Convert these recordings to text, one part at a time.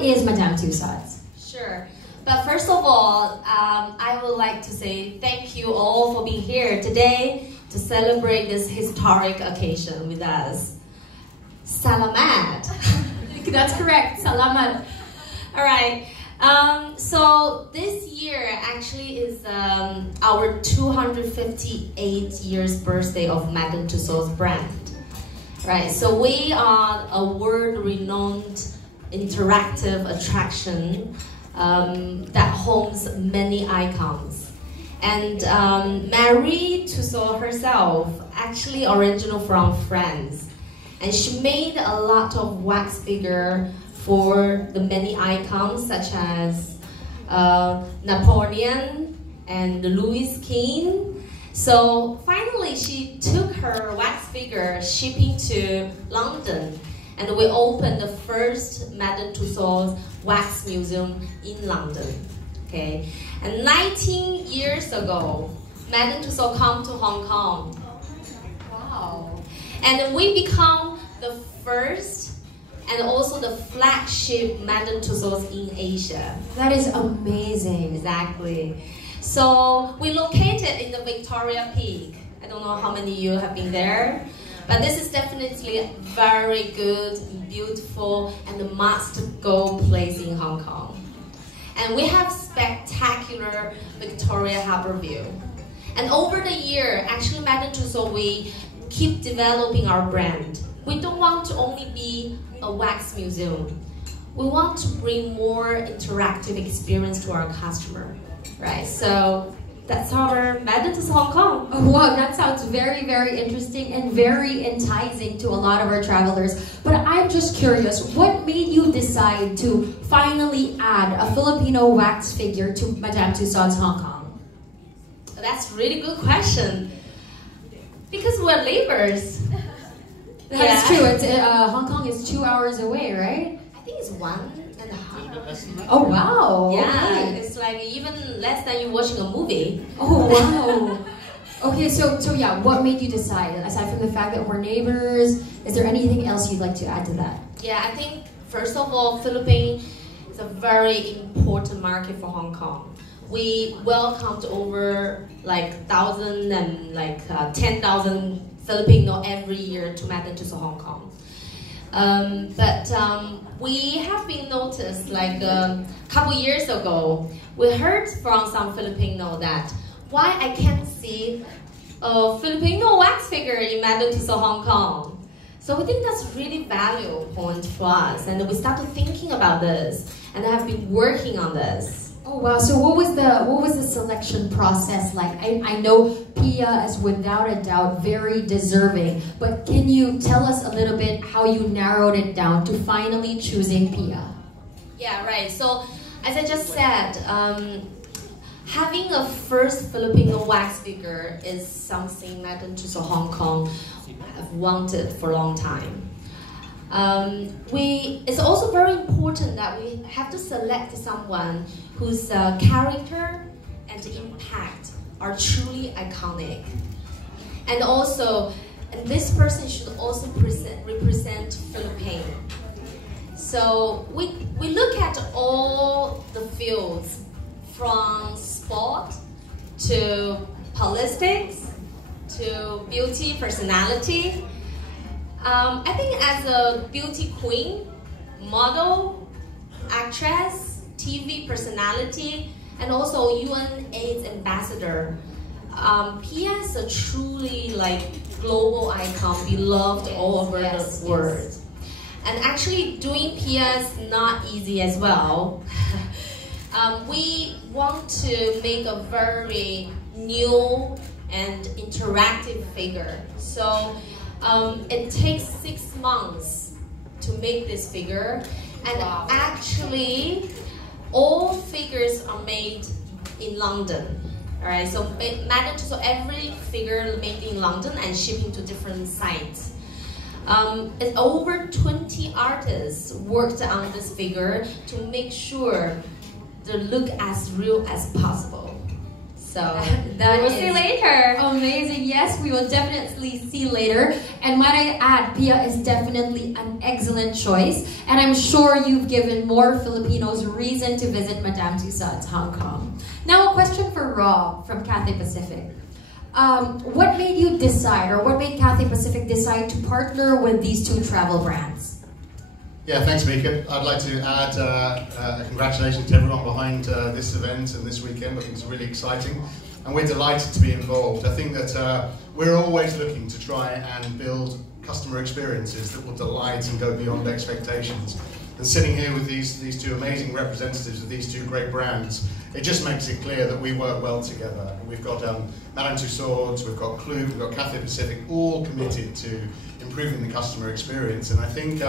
Is Madame Tussauds? Sure. But first of all, I would like to say thank you all for being here today to celebrate this historic occasion with us. Salamat! That's correct, salamat. Alright, so this year actually is our 258 years birthday of Madame Tussauds brand. Right, so we are a world-renowned interactive attraction that homes many icons. And Marie Tussauds herself, actually original from France. And she made a lot of wax figure for the many icons such as Napoleon and Louis King. So finally she took her wax figure shipping to London, and we opened the first Madame Tussauds wax museum in London. Okay, and 19 years ago, Madame Tussauds come to Hong Kong. Wow. And we become the first and also the flagship Madame Tussauds in Asia. That is amazing. Exactly. So we located in the Victoria Peak. I don't know how many of you have been there, but this is definitely a very good, beautiful, and a must-go place in Hong Kong. And we have spectacular Victoria Harbour view. And over the year, actually Madame Tussauds, we keep developing our brand. We don't want to only be a wax museum. We want to bring more interactive experience to our customer. Right, so that's our Madame Tussauds Hong Kong. Oh, wow, that sounds very, very interesting and very enticing to a lot of our travelers. But I'm just curious, what made you decide to finally add a Filipino wax figure to Madame Tussauds Hong Kong? That's a really good question. Because we're neighbors. That's true. It's, Hong Kong is 2 hours away, right? I think it's 1.5. Oh wow! Yeah, okay. It's like even less than you watching a movie. Oh wow! Okay, so yeah, what made you decide? Aside from the fact that we're neighbors, is there anything else you'd like to add to that? Yeah, I think first of all, Philippines is a very important market for Hong Kong. We welcomed over like 1,000 and like 10,000 Filipino every year to Madame Tussauds Hong Kong. But we have been noticed like a couple years ago, we heard from some Filipino that why I can't see a Filipino wax figure in Madame Tussauds Hong Kong. So we think that's really valuable point for us, and we started thinking about this, and I have been working on this. Oh wow! So what was the selection process like? I know Pia is without a doubt very deserving, but can you tell us a little bit how you narrowed it down to finally choosing Pia? Yeah, right. So as I just said, having a first Filipino wax figure is something Madame Tussauds Hong Kong have wanted for a long time. It's also very important that we have to select someone whose character and impact are truly iconic. And also, this person should also represent Philippines. So we look at all the fields, from sport to politics to beauty, personality. I think as a beauty queen, model, actress, TV personality, and also UN AIDS ambassador, Pia is a truly like global icon, beloved all over the world. And actually doing Pia is not easy as well. We want to make a very new and interactive figure. So it takes 6 months to make this figure, and actually all figures are made in London. Alright, so Madame Tussauds, every figure made in London and shipping to different sites. Over 20 artists worked on this figure to make sure the look as real as possible. So we'll see you later. Amazing. Yes, we will definitely see later. And might I add, Pia is definitely an excellent choice. And I'm sure you've given more Filipinos reason to visit Madame Tussauds Hong Kong. Now a question for Rob from Cathay Pacific. What made you decide, or what made Cathay Pacific decide to partner with these two travel brands? Yeah, thanks, Mika. I'd like to add a congratulations to everyone behind this event and this weekend. I think it's really exciting, and we're delighted to be involved. I think that we're always looking to try and build customer experiences that will delight and go beyond expectations. And sitting here with these two amazing representatives of these two great brands, it just makes it clear that we work well together. We've got Madame Tussauds, we've got Klook, we've got Cathay Pacific, all committed to improving the customer experience. And I think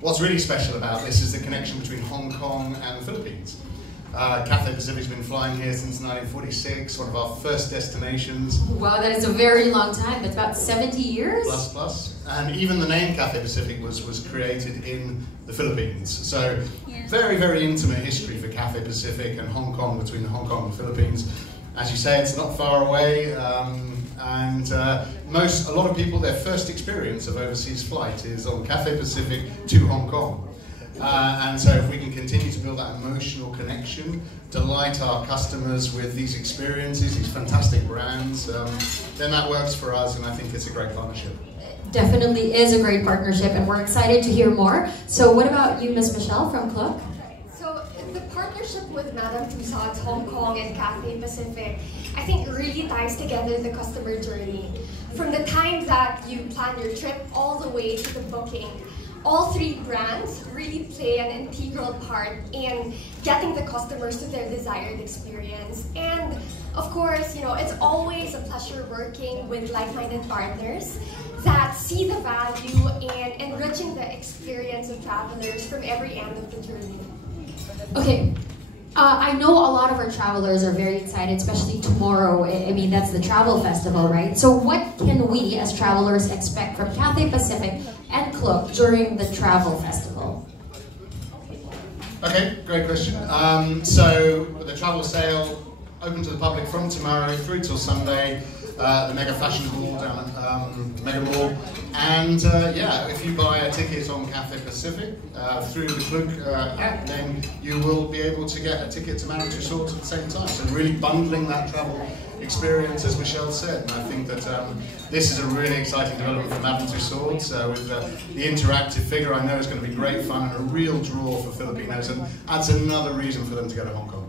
what's really special about this is the connection between Hong Kong and the Philippines. Cathay Pacific's been flying here since 1946, one of our first destinations. Wow, that is a very long time. That's about 70 years? Plus. And even the name Cathay Pacific was created in the Philippines. So very, very intimate history for Cathay Pacific and Hong Kong, between Hong Kong and the Philippines. As you say, it's not far away. A lot of people, their first experience of overseas flight is on Cathay Pacific to Hong Kong. And so if we can continue to build that emotional connection, delight our customers with these experiences, these fantastic brands, then that works for us, and I think it's a great partnership. Definitely is a great partnership, and we're excited to hear more. So what about you, Ms. Michelle from Klook? So the partnership with Madame Tussauds Hong Kong and Cathay Pacific, I think really ties together the customer journey. From the time that you plan your trip all the way to the booking, all three brands really play an integral part in getting the customers to their desired experience. And of course, it's always a pleasure working with like-minded partners that see the value in enriching the experience of travelers from every end of the journey. Okay. I know a lot of our travelers are very excited, especially tomorrow. I mean, that's the travel festival, right? So what can we as travelers expect from Cathay Pacific and Klook during the travel festival? Okay, great question. So the travel sale open to the public from tomorrow through till Sunday. The Mega Fashion Hall down at Mega Mall. And if you buy a ticket on Cathay Pacific through the Klook app, then you will be able to get a ticket to Madame Tussauds at the same time. So really bundling that travel experience, as Michelle said. And I think that this is a really exciting development for Madame Tussauds. With the interactive figure, I know is going to be great fun and a real draw for Filipinos, and adds another reason for them to go to Hong Kong.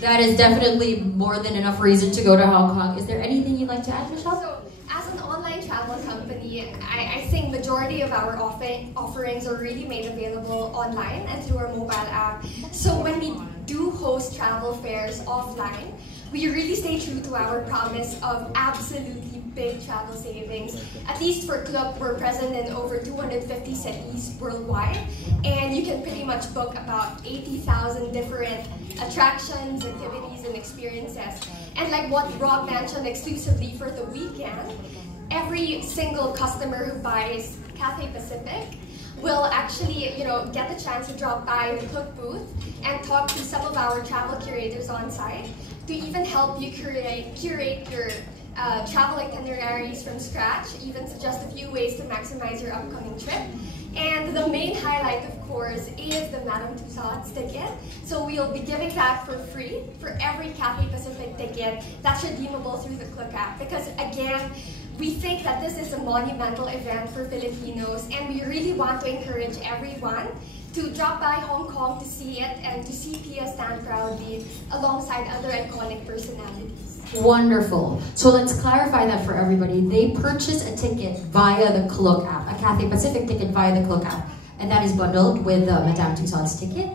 That is definitely more than enough reason to go to Hong Kong. Is there anything you'd like to add, Michelle? So, as an online travel company, I think majority of our offerings are really made available online and through our mobile app. So when we do host travel fairs offline, we really stay true to our promise of absolutely big travel savings. At least for Klook, we're present in over 250 cities worldwide, and you can pretty much book about 80,000 different attractions, activities, and experiences. And like what Rob mentioned, exclusively for the weekend, every single customer who buys Cathay Pacific will actually, get the chance to drop by the Klook booth and talk to some of our travel curators on site to even help you curate your travel itineraries from scratch, even suggest a few ways to maximize your upcoming trip. And the main highlight, of course, is the Madame Tussauds ticket. So we'll be giving that for free for every Cathay Pacific ticket that's redeemable through the Klook app. Because again, we think that this is a monumental event for Filipinos, and we really want to encourage everyone to drop by Hong Kong to see it and to see Pia stand proudly alongside other iconic personalities. Wonderful. So let's clarify that for everybody. They purchase a ticket via the Klook app, a Cathay Pacific ticket via the Klook app, and that is bundled with the Madame Tussauds ticket.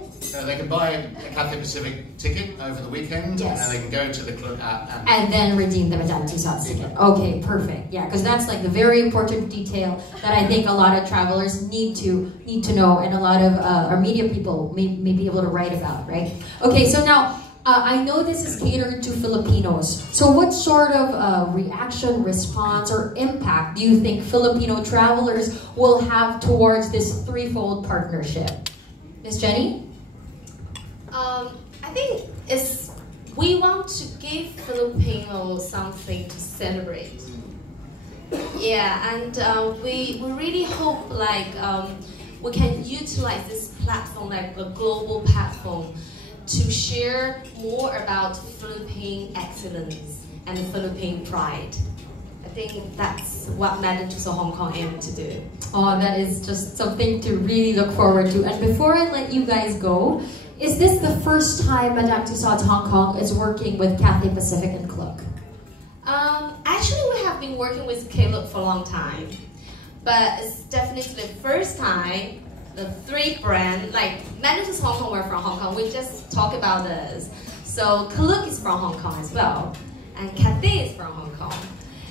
They can buy a Cathay Pacific ticket over the weekend, yes, and they can go to the Klook app and then redeem the Madame Tussauds ticket. Okay, perfect. Yeah, because that's like the very important detail that I think a lot of travelers need to know, and a lot of our media people may be able to write about, right? Okay, so now I know this is catered to Filipinos. So what sort of reaction, response, or impact do you think Filipino travelers will have towards this threefold partnership? Miss Jenny? I think it's we want to give Filipinos something to celebrate. Yeah, and we really hope like we can utilize this platform, like a global platform, to share more about Philippine excellence and Philippine pride. I think that's what Madam Tussauds Hong Kong aimed to do. Oh, that is just something to really look forward to. And before I let you guys go, is this the first time Madame Tussauds Hong Kong is working with Cathay Pacific and Klook? Actually, we have been working with Klook for a long time, but it's definitely the first time the three brands, like Madam Tussauds Hong Kong, we're from Hong Kong. We just talk about this. So Klook is from Hong Kong as well, and Cathay is from Hong Kong.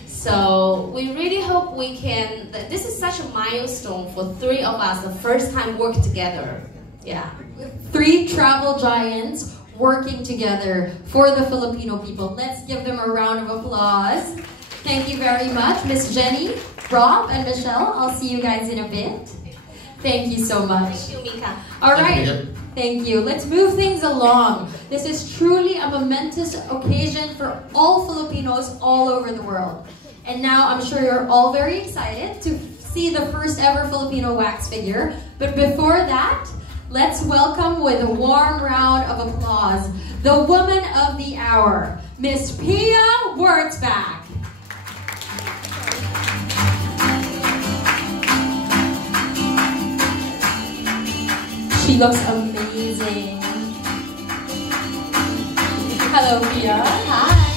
So we really hope we can. This is such a milestone for three of us, the first time work together. Yeah. Three travel giants working together for the Filipino people. Let's give them a round of applause. Thank you very much, Miss Jenny, Rob, and Michelle. I'll see you guys in a bit. Thank you so much. Thank you, Mika. All right. Thank you. Let's move things along. This is truly a momentous occasion for all Filipinos all over the world. And now I'm sure you're all very excited to see the first ever Filipino wax figure. But before that, let's welcome with a warm round of applause the woman of the hour, Miss Pia Wurtzbach. She looks amazing. Hello, Pia. Hi.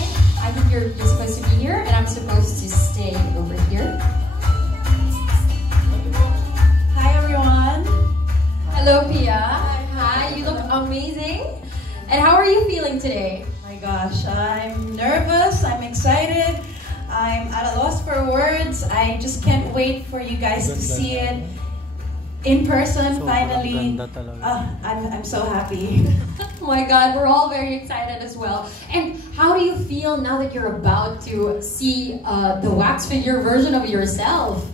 I think you're supposed to be here, and I'm supposed to stay over here. Hi, everyone. Hello, Pia. Hi. You look amazing. And how are you feeling today? Oh my gosh, I'm nervous. I'm excited. I'm at a loss for words. I just can't wait for you guys to see it in person, finally. I'm so happy. Oh my God, we're all very excited as well. And how do you feel now that you're about to see the wax figure version of yourself?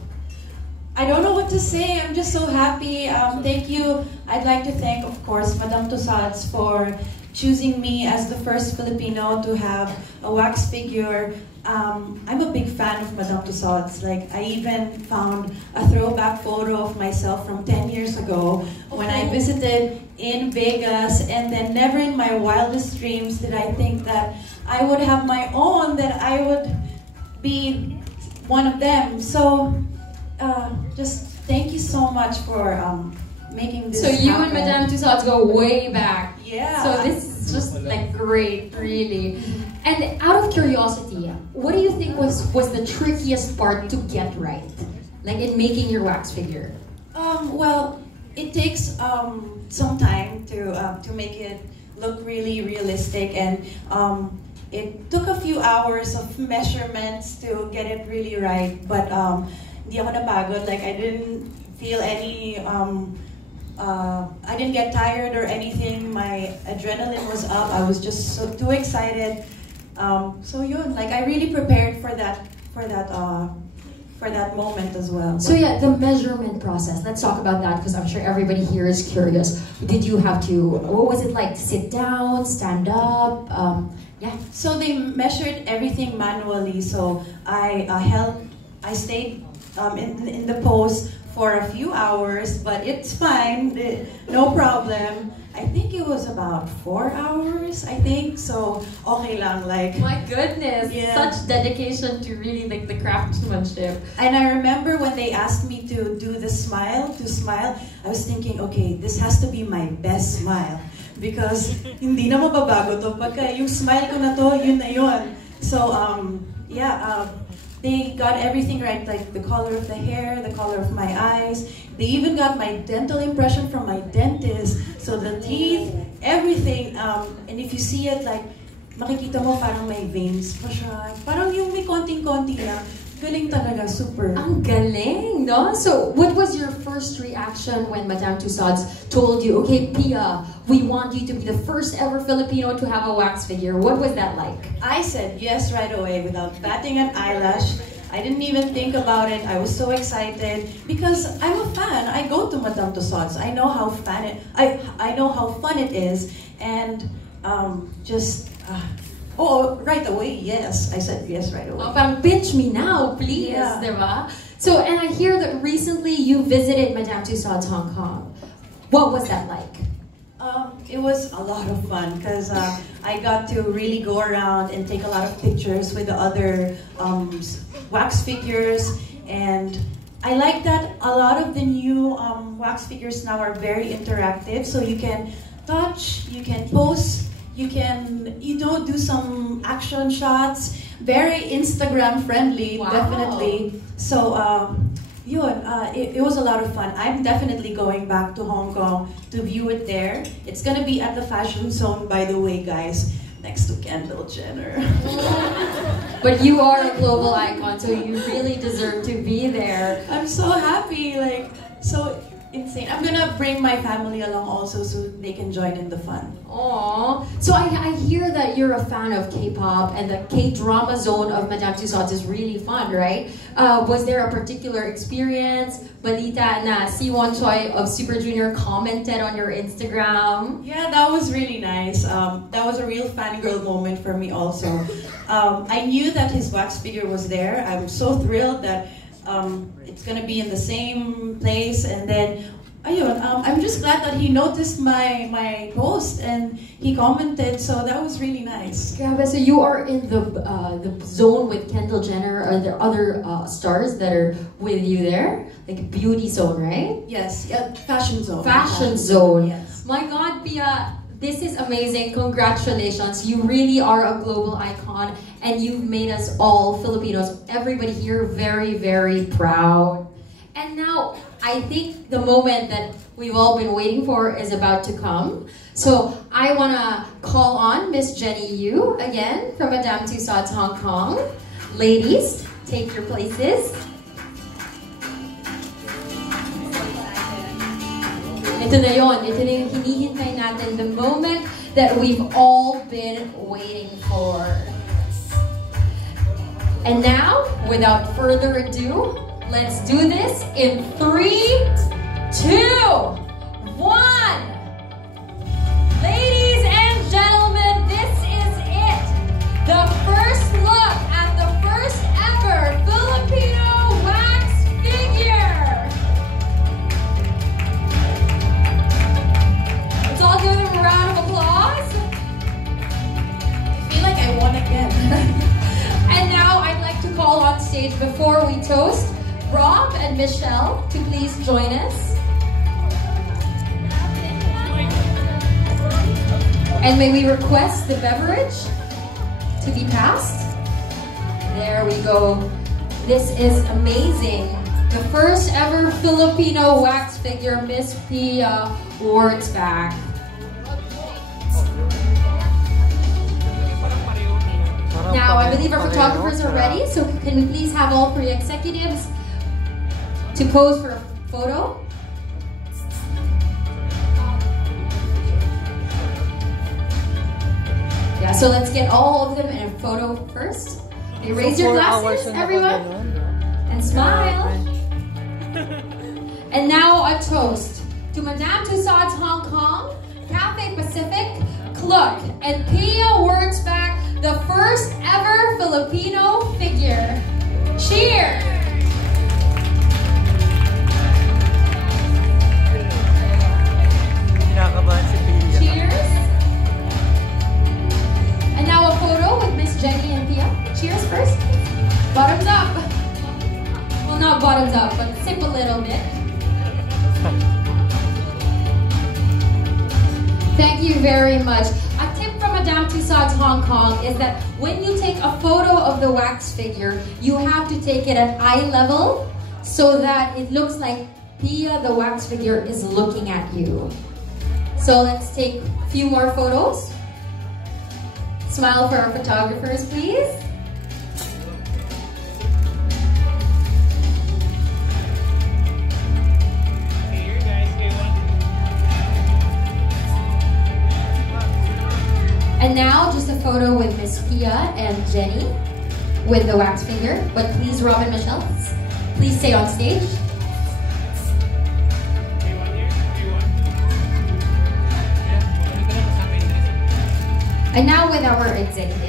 I don't know what to say. I'm just so happy. Thank you. I'd like to thank, of course, Madame Tussauds for choosing me as the first Filipino to have a wax figure. I'm a big fan of Madame Tussauds. Like, I even found a throwback photo of myself from 10 years ago when I visited in Vegas, and then never in my wildest dreams did I think that I would have my own, that I would be one of them. So, just thank you so much for making this happen. So you and Madame Tussauds go way back. Yeah. So this is just like great, really. And out of curiosity, what do you think was the trickiest part to get right? Like in making your wax figure? Well, it takes some time to make it look really realistic, and it took a few hours of measurements to get it really right. But hindi ako napagod. Like, I didn't feel any, I didn't get tired or anything. My adrenaline was up. I was just too excited. So yun, like, I really prepared for that moment as well. So yeah, the measurement process. Let's talk about that, because I'm sure everybody here is curious. Did you have to? What was it like to sit down, stand up? Yeah. So they measured everything manually. So I stayed in the pose for a few hours, but it's fine, no problem. I think it was about 4 hours, I think, so okay lang, like. My goodness, yeah. Such dedication to really like the craftsmanship. And I remember when they asked me to do the smile, I was thinking, okay, this has to be my best smile, because hindi na mababago to, pagka yung smile ko na to, yun na yun. So, they got everything right, like the color of the hair, the color of my eyes. They even got my dental impression from my dentist. So the teeth, everything. And if you see it, like, makikita mo parang may veins pa siya. Parang yung may konting-konti na. Galing talaga, super. Ang galing, no? So, what was your first reaction when Madame Tussauds told you, okay, Pia, we want you to be the first ever Filipino to have a wax figure? What was that like? I said yes right away without batting an eyelash. I didn't even think about it. I was so excited because I'm a fan. I go to Madame Tussauds. I know how I know how fun it is, and Right away, yes. I said yes right away. Pinch me now, please, Yeah. diba? So, and I hear that recently you visited Madame Tussauds Hong Kong. What was that like? It was a lot of fun because I got to really go around and take a lot of pictures with the other wax figures, and I like that a lot of the new wax figures now are very interactive, so you can touch, you can pose, you can do some action shots, very Instagram friendly. Wow. Definitely. So it was a lot of fun. I'm definitely going back to Hong Kong to view it there. It's gonna be at the Fashion Zone, by the way, guys, next to Kendall Jenner. But you are a global icon, so you really deserve to be there. I'm so happy, like, so insane. I'm gonna bring my family along also so they can join in the fun. Aww. So I hear that you're a fan of K-pop, and the K-drama zone of Madame Tussauds is really fun, right? Was there a particular experience? Balita na si Won Choi of Super Junior commented on your Instagram. Yeah, that was really nice. That was a real fangirl moment for me also. I knew that his wax figure was there. I'm so thrilled that it's gonna be in the same place, and then I'm just glad that he noticed my post and he commented, so that was really nice. Grabe, so you are in the zone with Kendall Jenner. Are there other stars that are with you there? Like beauty zone, right? Yes, yeah, fashion zone. Fashion zone. Yes. My God, Pia, this is amazing. Congratulations. You really are a global icon, and you've made us all Filipinos, everybody here, very, very proud. And now, I think the moment that we've all been waiting for is about to come. So I want to call on Miss Jenny Yu again from Madame Tussauds Hong Kong. Ladies, take your places. Ito na yun. Ito na yung hinihintay natin. The moment that we've all been waiting for. And now, without further ado, let's do this in 3, 2, 1. Ladies and gentlemen, this is it. The first look at the first ever Filipino wax figure. Let's all give them a round of applause. I feel like I won again. And now I'd like to call on stage, before we toast, Rob and Michelle to please join us. And may we request the beverage to be passed? There we go. This is amazing. The first ever Filipino wax figure, Miss Pia Wurtzbach. Now, I believe our photographers are ready, so can we please have all 3 executives to pose for a photo? Yeah, so let's get all of them in a photo first. Okay, raise your glasses, everyone, and smile. And now a toast to Madame Tussauds Hong Kong, Cathay Pacific, Cluck, and Pia Wurtzbach, the first ever Filipino figure. Cheers! Cheers! And now a photo with Miss Jenny and Pia. Cheers first. Bottoms up. Well, not bottoms up, but sip a little bit. Thank you very much. A tip from Madame Tussauds Hong Kong is that when you take a photo of the wax figure, you have to take it at eye level so that it looks like Pia, the wax figure, is looking at you. So let's take a few more photos. Smile for our photographers, please. And now, just a photo with Miss Pia and Jenny with the wax figure. But please, Rob and Michelle, please stay on stage. And now with our executive.